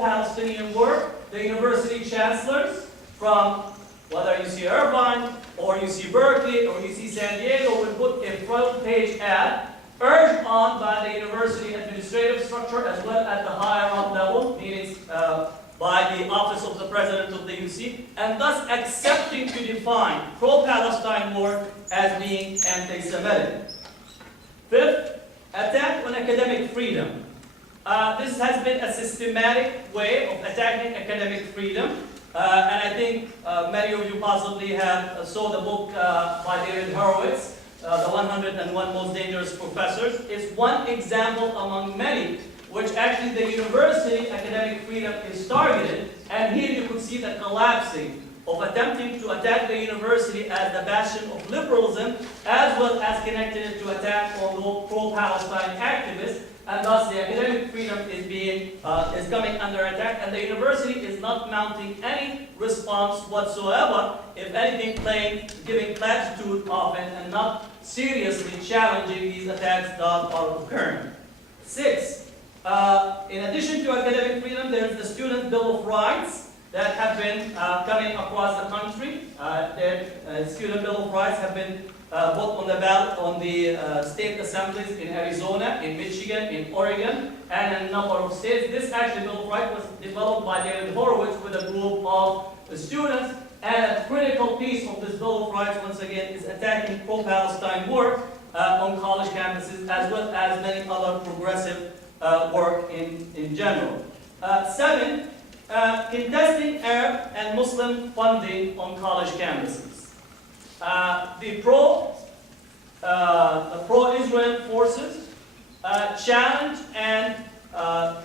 pro-Palestinian work, the university chancellors from whether UC Irvine or UC Berkeley or UC San Diego will put a front-page ad urged on by the university administrative structure as well at the higher up level, meaning by the office of the president of the UC, and thus accepting to define pro-Palestine work as being anti-Semitic. Fifth, attack on academic freedom. This has been a systematic way of attacking academic freedom, and I think many of you possibly have saw the book by David Horowitz, The 101 Most Dangerous Professors. It's one example among many which actually the university academic freedom is targeted, and here you could see the collapsing of attempting to attack the university as the bastion of liberalism, as well as connecting it to attack on the pro-Palestine activists, and thus the academic freedom is coming under attack, and the university is not mounting any response whatsoever, if anything giving platitude of it and not seriously challenging these attacks that are occurring. Six, in addition to academic freedom, there is the Student Bill of Rights that have been coming across the country. The Student Bill of Rights have been put on the ballot on the state assemblies in Arizona, in Michigan, in Oregon, and in a number of states. This actually Bill of Rights was developed by David Horowitz with a group of students, and a critical piece of this Bill of Rights, once again, is attacking pro-Palestine work on college campuses, as well as many other progressive work in general. Seven, contesting Arab and Muslim funding on college campuses. The pro-Israel forces challenge and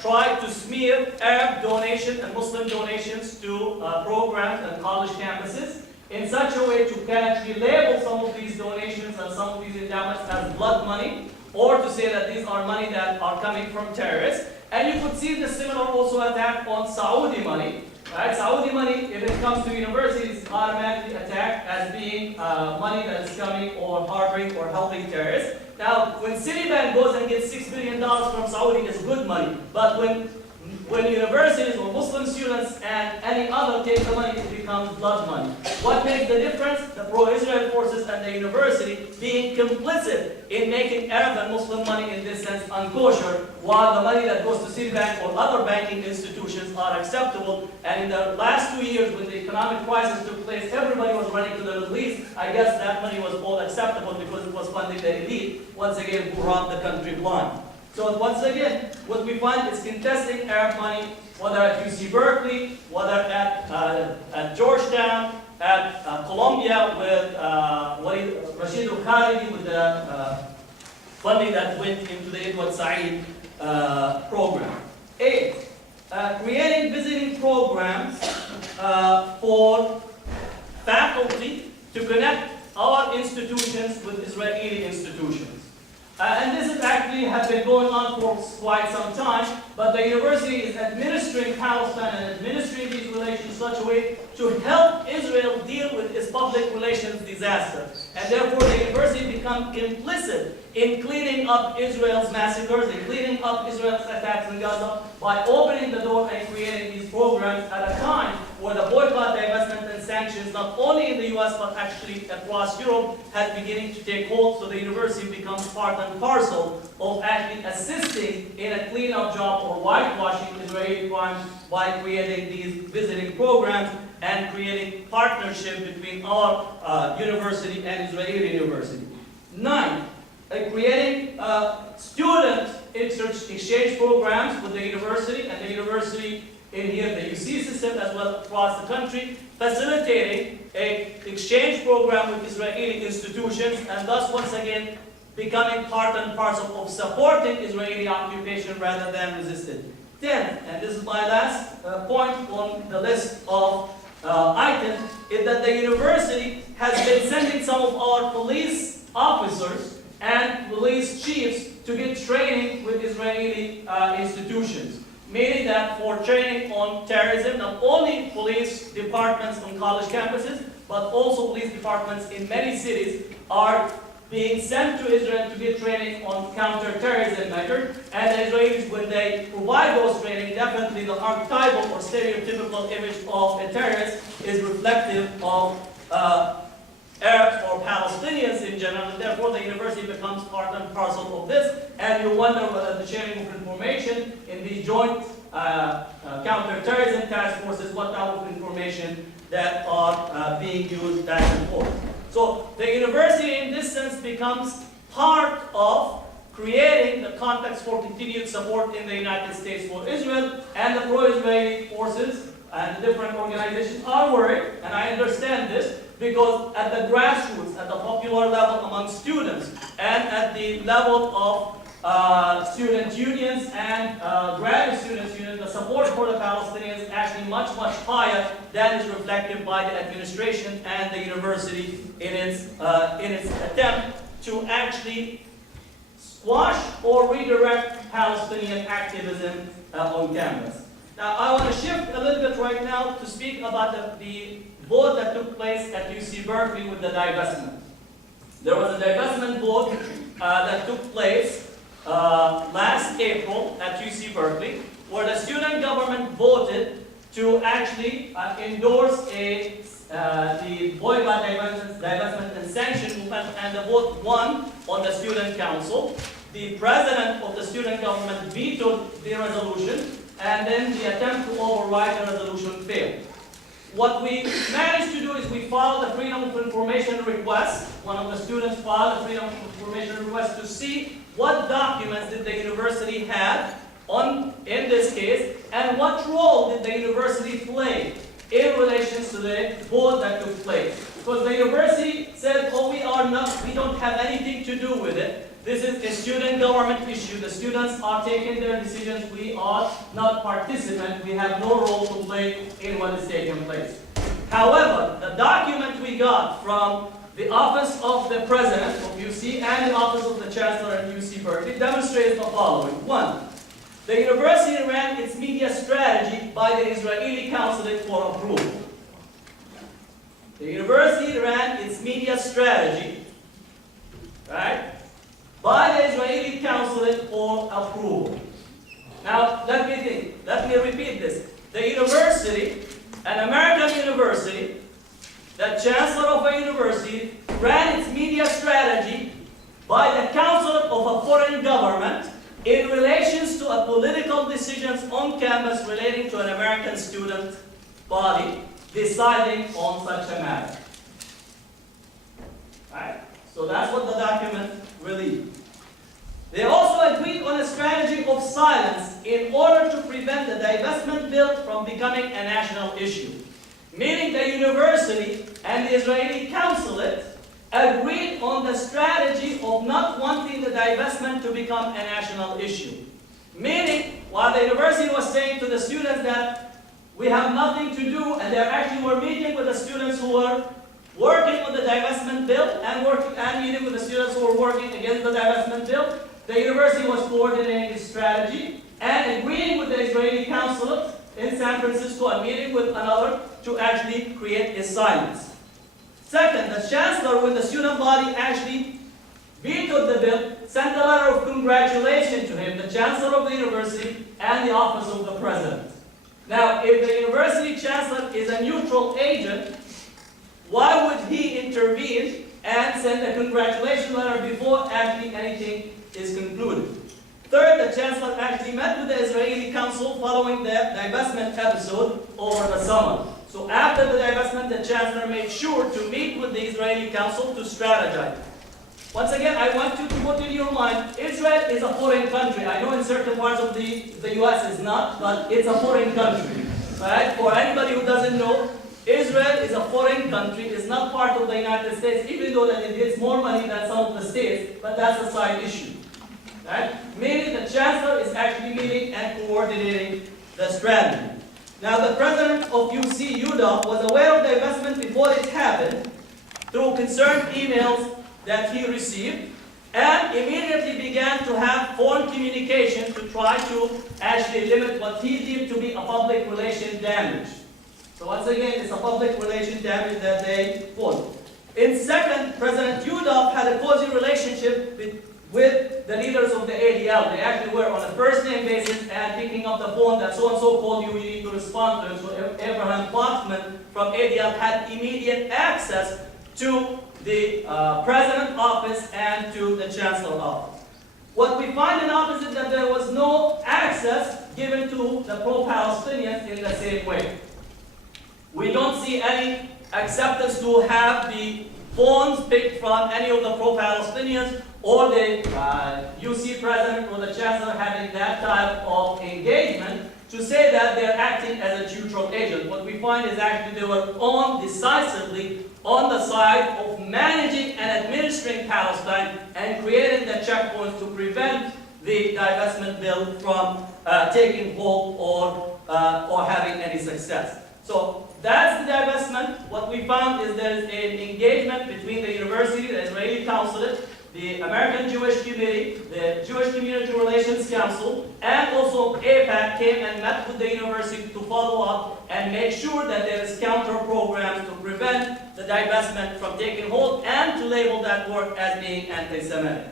try to smear Arab donation and Muslim donations to programs and college campuses in such a way to actually label some of these donations and some of these endowments as blood money, or to say that these are money that are coming from terrorists. And you could see the similar also attack on Saudi money. Right? Saudi money, if it comes to universities, is automatically attacked as being money that is coming or harboring or helping terrorists. Now, when Citibank goes and gets $6 billion from Saudi, it's good money. But when universities or Muslim students and any other take the money, it becomes blood money. What makes the difference? The pro-Israel forces and the university being complicit in making Arab and Muslim money in this sense unkosher, while the money that goes to Citibank or other banking institutions are acceptable. And in the last 2 years, when the economic crisis took place, everybody was running to the Middle East. I guess that money was all acceptable because it was funding the elite, once again, who robbed the country blind. So once again, what we find is contesting Arab money, whether at UC Berkeley, whether at Georgetown, at Columbia with Rashid al-Khalidi with the funding that went into the Edward Said program. 8, creating visiting programs for faculty to connect our institutions with Israeli institutions. And this is actually has been going on for quite some time, but the university is administering Palestine and administering these relations in such a way to help Israel deal with its public relations disaster. And therefore the university becomes complicit in cleaning up Israel's massacres, in cleaning up Israel's attacks in Gaza, by opening the door and creating these programs at a time where the boycott, divestment, and sanctions, not only in the US but actually across Europe, has beginning to take hold. So the university becomes part and parcel of actually assisting in a cleanup job or whitewashing Israeli crimes by creating these visiting programs and creating partnership between our university and Israeli university. 9, creating student exchange programs with the university, and the university in here, the UC system as well across the country, facilitating an exchange program with Israeli institutions, and thus once again becoming part and parcel of supporting Israeli occupation rather than resisting. 10, and this is my last point on the list of items, is that the university has been sending some of our police officers and police chiefs to get training with Israeli institutions. Meaning that for training on terrorism, not only police departments on college campuses, but also police departments in many cities are being sent to Israel to get training on counter-terrorism measures. And the Israelis, when they provide those training, definitely the archetypal or stereotypical image of a terrorist is reflective of Arabs or Palestinians in general, and therefore the university becomes part and parcel of this, and you wonder whether the sharing of information in these joint counter-terrorism task forces, what type of information that are being used back and forth. So the university in this sense becomes part of creating the context for continued support in the United States for Israel, and the pro-Israeli forces and the different organizations are worried, and I understand this, because at the grassroots, at the popular level among students, and at the level of student unions and graduate students unions, the support for the Palestinians is actually much, much higher than is reflected by the administration and the university in its attempt to actually squash or redirect Palestinian activism on campus. Now, I want to shift a little bit right now to speak about the vote that took place at UC Berkeley with the divestment. There was a divestment vote that took place last April at UC Berkeley, where the student government voted to actually endorse the boycott, divestment and sanction movement, and the vote won on the student council. The president of the student government vetoed the resolution, and then the attempt to override the resolution failed. What we managed to do is we filed a Freedom of Information request. One of the students filed a Freedom of Information request to see what documents did the university have in this case, and what role did the university play in relation to the vote that took place. Because the university said, oh, we don't have anything to do with it. This is a student government issue. The students are taking their decisions. We are not participants. We have no role to play in what is taking place. However, the document we got from the Office of the President of UC and the Office of the Chancellor at UC Berkeley demonstrates the following. One, the university ran its media strategy by the Israeli consulate for approval. The university ran its media strategy, right, by the Israeli consulate for approval. Now, let me repeat this. The university, an American university, the chancellor of a university, ran its media strategy by the consulate of a foreign government in relation to a political decisions on campus relating to an American student body deciding on such a matter. Right? So that's what the document relieved. They also agreed on a strategy of silence in order to prevent the divestment bill from becoming a national issue. Meaning the university and the Israeli consulate agreed on the strategy of not wanting the divestment to become a national issue. Meaning, while the university was saying to the students that we have nothing to do, and they actually were meeting with the students who were working on the divestment bill and meeting with the students who were working against the divestment bill, the university was coordinating its strategy and agreeing with the Israeli consulate in San Francisco and meeting with another to actually create a silence. Second, the chancellor, when the student body actually vetoed the bill, sent a letter of congratulation to him, the chancellor of the university and the office of the president. Now, if the university chancellor is a neutral agent, why would he intervene and send a congratulation letter before actually anything is concluded? Third, the chancellor actually met with the Israeli council following the divestment episode over the summer. So after the divestment, the chancellor made sure to meet with the Israeli council to strategize. Once again, I want you to put in your mind, Israel is a foreign country. I know in certain parts of the US it's not, but it's a foreign country. Right? For anybody who doesn't know, Israel is a foreign country, it's not part of the United States, even though that it gets more money than some of the states, but that's a side issue. Right? Meaning the chancellor is actually meeting and coordinating the strategy. Now, the president of UC UW was aware of the investment before it happened through concerned emails that he received, and immediately began to have phone communication to try to actually limit what he deemed to be a public relation damage. So once again, it's a public relation damage that they fought. In second, President Udall had a cozy relationship with the leaders of the ADL. They actually were on a first-name basis and picking up the phone that so-and-so called you, you need to respond to it. So Abraham Bachman from ADL had immediate access to the President's office and to the Chancellor's office. What we find in opposite that there was no access given to the pro-Palestinians in the same way. We don't see any acceptance to have the phones picked from any of the pro-Palestinians or the UC president or the chancellor having that type of engagement to say that they're acting as a neutral agent. What we find is actually they were decisively on the side of managing and administering Palestine and creating the checkpoints to prevent the divestment bill from taking hold or having any success. So that's the divestment. What we found is there is an engagement between the university, the Israeli consulate, the American Jewish Committee, the Jewish Community Relations Council, and also AIPAC came and met with the university to follow up and make sure that there is counter programs to prevent the divestment from taking hold and to label that work as being anti-Semitic.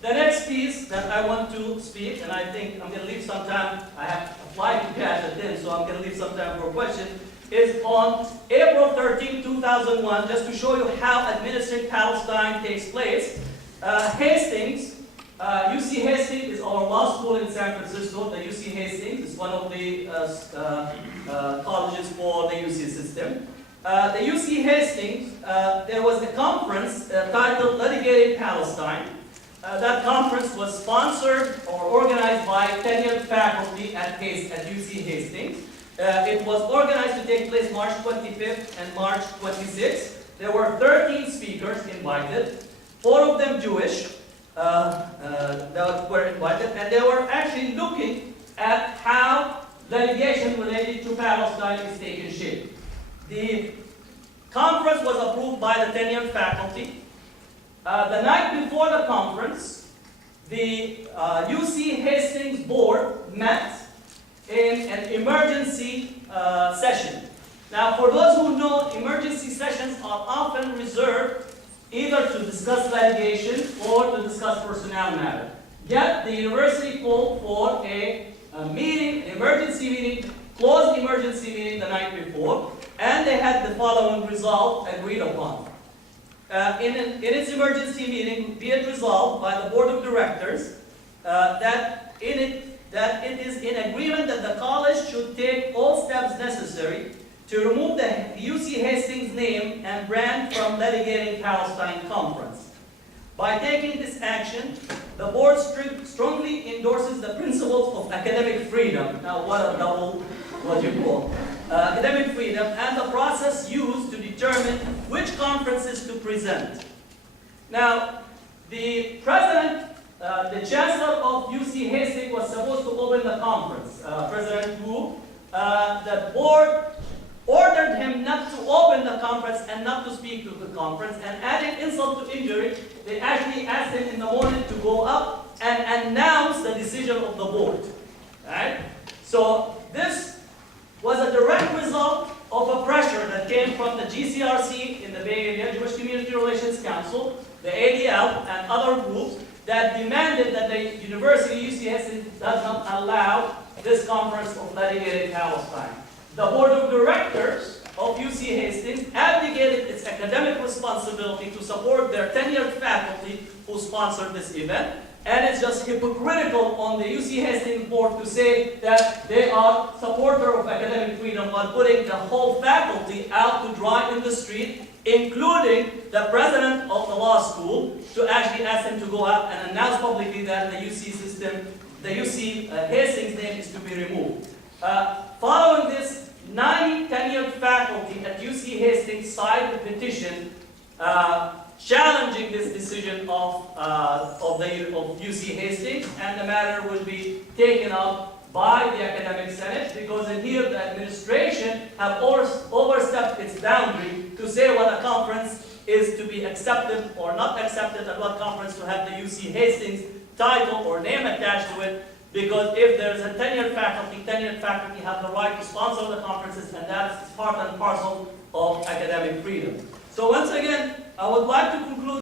The next piece that I want to speak, and I think I'm going to leave some time, I have a flight to catch at then, so I'm going to leave some time for a question, is on April 13, 2001, just to show you how administering Palestine takes place. Hastings, UC Hastings is our law school in San Francisco. The UC Hastings is one of the colleges for the UC system. The UC Hastings, there was a conference titled Litigating Palestine. That conference was sponsored or organized by tenured faculty at UC Hastings. It was organized to take place March 25th and March 26th. There were 13 speakers invited. 4 of them Jewish that were invited, and they were actually looking at how litigation related to Palestine is taking shape. The conference was approved by the tenured faculty. The night before the conference, the UC Hastings board met in an emergency session. Now, for those who know, emergency sessions are often reserved either to discuss litigation or to discuss personnel matter. Yet, the university called for a meeting, an emergency meeting, closed emergency meeting the night before, and they had the following resolve agreed upon. In its emergency meeting, be it resolved by the board of directors that it is in agreement that the college should take all steps necessary to remove the UC Hastings name and brand from litigating Palestine conference. By taking this action, the board strongly endorses the principles of academic freedom. Now, what a double, academic freedom and the process used to determine which conferences to present. Now, the president, the chancellor of UC Hastings was supposed to open the conference, President Wu. The board ordered him not to open the conference and not to speak to the conference, and adding insult to injury, they actually asked him in the morning to go up and announce the decision of the board. Right? So this was a direct result of a pressure that came from the GCRC in the Bay Area, Jewish Community Relations Council, the ADL, and other groups that demanded that the university, UC Hastings, does not allow this conference of litigating Palestine. The board of directors of UC Hastings abdicated its academic responsibility to support their tenured faculty who sponsored this event, and it's just hypocritical on the UC Hastings board to say that they are supporter of academic freedom while putting the whole faculty out to dry in the street, including the president of the law school, to actually ask him to go out and announce publicly that the UC system, the UC Hastings name is to be removed. Following this, 9 tenured faculty at UC Hastings signed a petition challenging this decision of UC Hastings, and the matter will be taken up by the academic senate, because in here the administration have overstepped its boundary to say what a conference is to be accepted or not accepted, and what conference to have the UC Hastings title or name attached to it. Because if there is a tenured faculty have the right to sponsor the conferences, and that is part and parcel of academic freedom. So once again, I would like to conclude